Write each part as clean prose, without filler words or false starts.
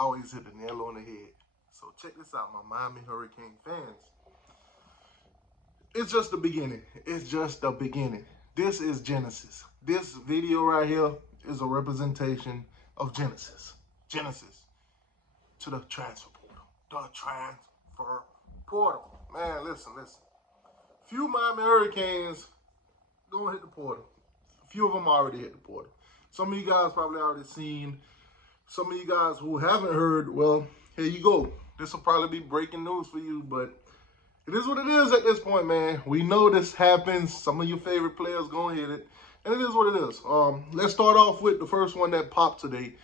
always hit the nail on the head. So check this out, my Miami Hurricane fans. It's just the beginning. It's just the beginning. This is Genesis. This video right here is a representation of Genesis. Genesis to the transfer portal. The transfer portal. Man, listen. Few Miami Hurricanes gonna hit the portal. A few of them already hit the portal. Some of you guys probably already seen. Some of you guys who haven't heard, well, here you go. This will probably be breaking news for you, but it is what it is at this point, man. We know this happens. Some of your favorite players gonna hit it, and it is what it is. Let's start off with the first one that popped today.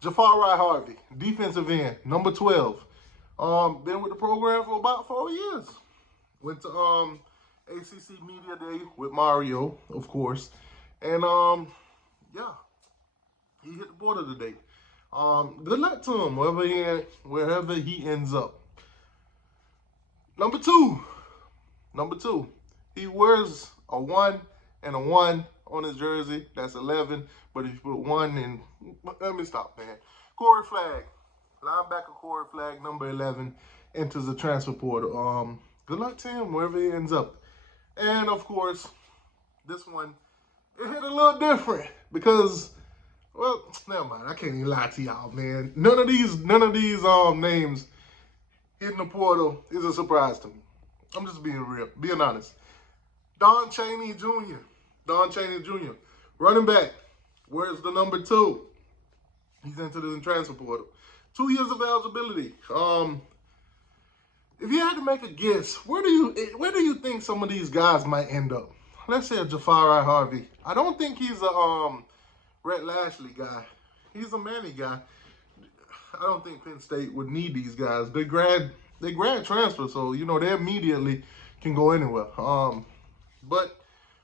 Jafari Harvey, defensive end, number 12. Been with the program for about 4 years. Went to ACC Media Day with Mario, of course, and yeah, he hit the portal today. Good luck to him wherever he ends up. Number two, he wears a 1 and a 1 on his jersey. That's 11. But if you put 1 in, let me stop, man. Corey Flagg, linebacker Corey Flagg, number 11, enters the transfer portal. Good luck to him wherever he ends up. And of course, this one, it hit a little different because, well, never mind. I can't even lie to y'all, man. None of these names hitting the portal is a surprise to me. I'm just being real, being honest. Don Chaney Jr., running back. Where's the number 2? He's entered the transfer portal. 2 years of eligibility. If you had to make a guess, where do you think some of these guys might end up? Let's say a Jafari Harvey. I don't think he's a Rhett Lashley guy. He's a Manny guy. I don't think Penn State would need these guys. They grad transfer, so you know they immediately can go anywhere. But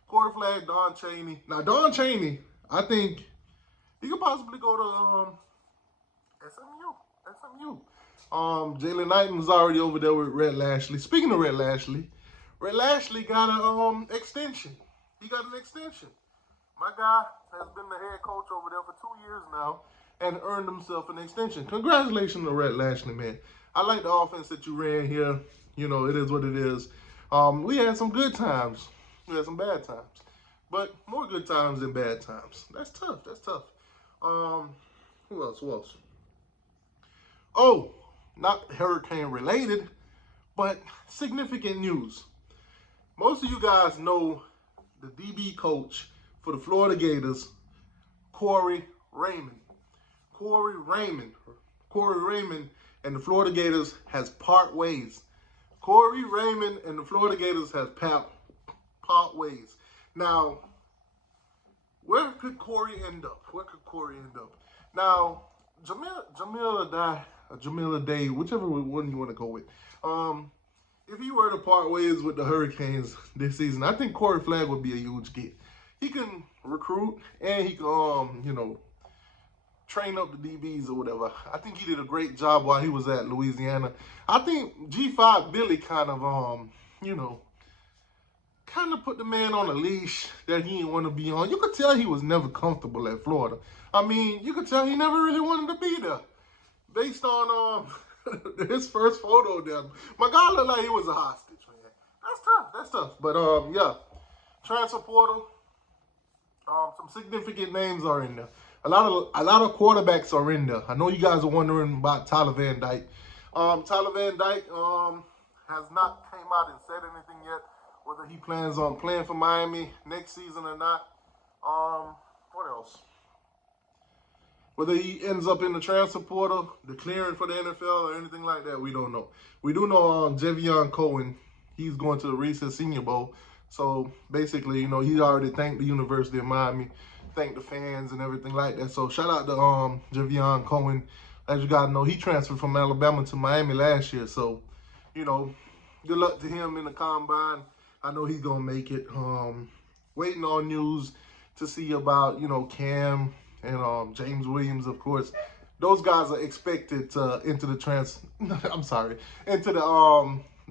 Corey Flagg, Don Chaney. Now Don Chaney, I think he could possibly go to SMU. Jalen Knighton was already over there with Rhett Lashley. Speaking of Rhett Lashley got an extension. He got an extension. My guy has been the head coach over there for 2 years now and earned himself an extension. Congratulations to Rhett Lashley, man. I like the offense that you ran here. You know, it is what it is. We had some good times. We had some bad times. But more good times than bad times. That's tough. Who else? Oh, not hurricane related, but significant news. Most of you guys know the DB coach for the Florida Gators, Corey Raymond. Corey Raymond and the Florida Gators has part ways. Corey Raymond and the Florida Gators has part ways. Now, where could Corey end up? Now, Jamila Day, whichever one you want to go with. If he were to part ways with the Hurricanes this season, I think Corey Flagg would be a huge get. He can recruit and he can, train up the DBs or whatever. I think he did a great job while he was at Louisiana. I think G5 Billy kind of put the man on a leash that he didn't want to be on. You could tell he was never comfortable at Florida. I mean, you could tell he never really wanted to be there. Based on his first photo there, my guy looked like he was a hostage, man. That's tough. But yeah, transfer portal. Some significant names are in there. A lot of quarterbacks are in there. I know you guys are wondering about Tyler Van Dyke. Tyler Van Dyke has not came out and said anything yet, whether he plans on playing for Miami next season or not. What else? Whether he ends up in the transfer portal, declaring for the NFL or anything like that, we don't know. We do know Javion Cohen, he's going to the Reese's Senior Bowl. So basically, he already thanked the University of Miami, thanked the fans and everything like that. So shout out to Javion Cohen. As you guys know, he transferred from Alabama to Miami last year. So, good luck to him in the combine. I know he's going to make it. Waiting on news to see about, Cam and James Williams, of course. Those guys are expected to enter the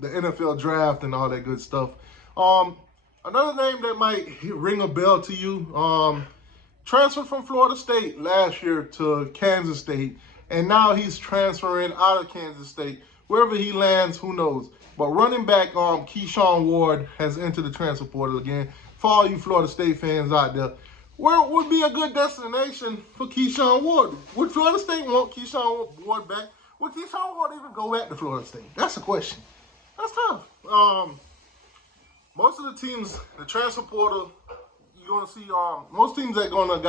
NFL draft and all that good stuff. Another name that might ring a bell to you, transferred from Florida State last year to Kansas State and now he's transferring out of Kansas State. Wherever he lands, who knows? But running back Keyshawn Ward has entered the transfer portal again. For all you Florida State fans out there, where would be a good destination for Keyshawn Ward? Would Florida State want Keyshawn Ward back? Would Keyshawn Ward even go back to Florida State? That's the question. That's tough. Most of the teams, the transfer portal, you're gonna see most teams that gonna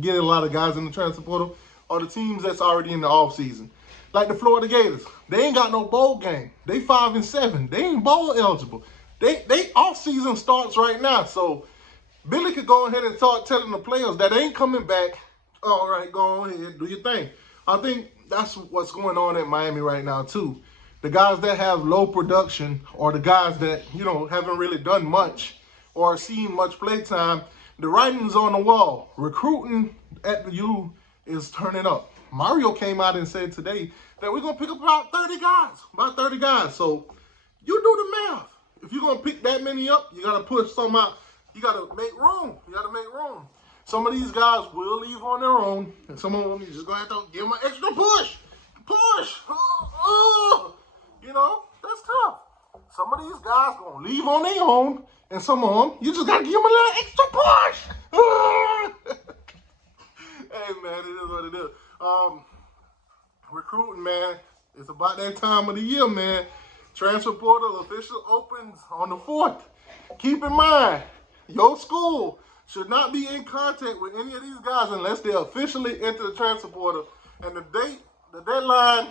get a lot of guys in the transfer portal are the teams that's already in the off season. Like the Florida Gators. They ain't got no bowl game. They 5-7. They ain't bowl eligible. They off season starts right now. So Billy could go ahead and start telling the players that they ain't coming back. All right, go ahead, do your thing. I think that's what's going on at Miami right now too. The guys that have low production, or the guys that, you know, haven't really done much or seen much play time, the writing's on the wall. Recruiting at the U is turning up. Mario came out and said today that we're going to pick up about 30 guys. So you do the math. If you're going to pick that many up, you got to push some out. You got to make room. Some of these guys will leave on their own, and some of them you just going to have to give them an extra push. You know, that's tough. Some of these guys going to leave on their own, and some of them, you just got to give them a little extra push. Hey, man, it is what it is. Recruiting, man, it's about that time of the year, man. Transfer portal official opens on the 4th. Keep in mind, your school should not be in contact with any of these guys unless they officially enter the transfer portal. And the deadline,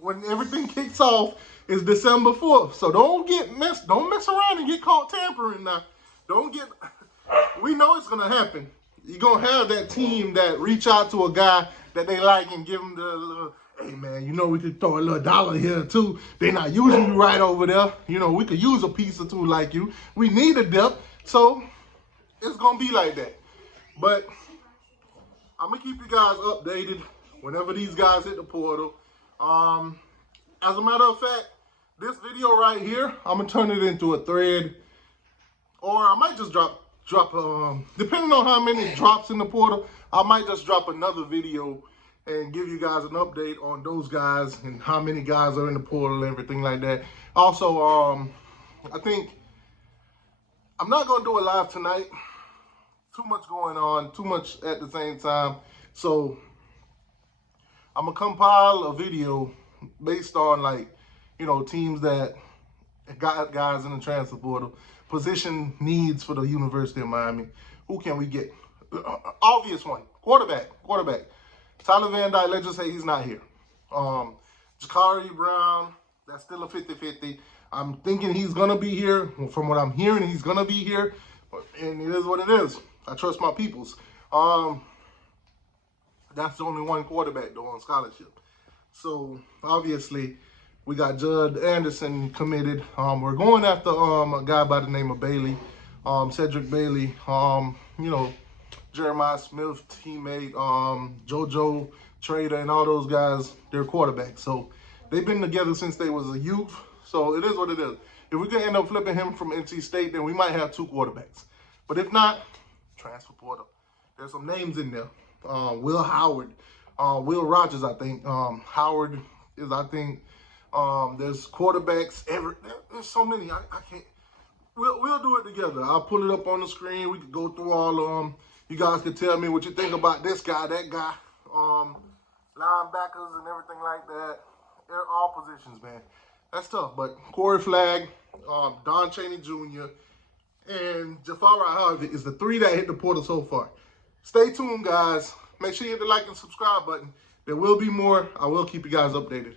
when everything kicks off, is December 4th. So don't mess around and get caught tampering now. We know it's gonna happen. You're gonna have that team that reach out to a guy that they like and give them the hey man, you know, we could throw a little dollar here too. They're not using you right over there. You know, we could use a piece or two like you. We need a dip. So it's gonna be like that. But I'm gonna keep you guys updated whenever these guys hit the portal. As a matter of fact, this video right here, I'm gonna turn it into a thread, or I might just drop depending on how many drops in the portal, I might just drop another video and give you guys an update on those guys and how many guys are in the portal and everything like that. Also, I think I'm not gonna do a live tonight. Too much going on, too much at the same time. So I'm gonna compile a video based on, like, you know, teams that got guys in the transfer portal, position needs for the University of Miami. Who can we get? Obvious one, quarterback. Tyler Van Dyke, let's just say he's not here. Jakari Brown, that's still a 50-50. I'm thinking he's gonna be here. From what I'm hearing, he's gonna be here. And it is what it is. I trust my peoples. That's the only one quarterback though on scholarship. So obviously we got Judd Anderson committed. We're going after a guy by the name of Bailey, Cedric Bailey. You know, Jeremiah Smith teammate, JoJo Trader, and all those guys. They're quarterbacks, so they've been together since they was a youth. So it is what it is. If we can end up flipping him from NC State, then we might have 2 quarterbacks. But if not, transfer portal. There's some names in there. Will Howard, Will Rogers, I think. Howard is, I think. There's quarterbacks. There's so many. I can't. We'll do it together. I'll pull it up on the screen. We could go through all of them. You guys can tell me what you think about this guy, that guy. Linebackers and everything like that. They're all positions, man. That's tough. But Corey Flagg, Don Chaney Jr., and Jafari Harvey is the 3 that hit the portal so far. Stay tuned, guys. Make sure you hit the like and subscribe button. There will be more. I will keep you guys updated.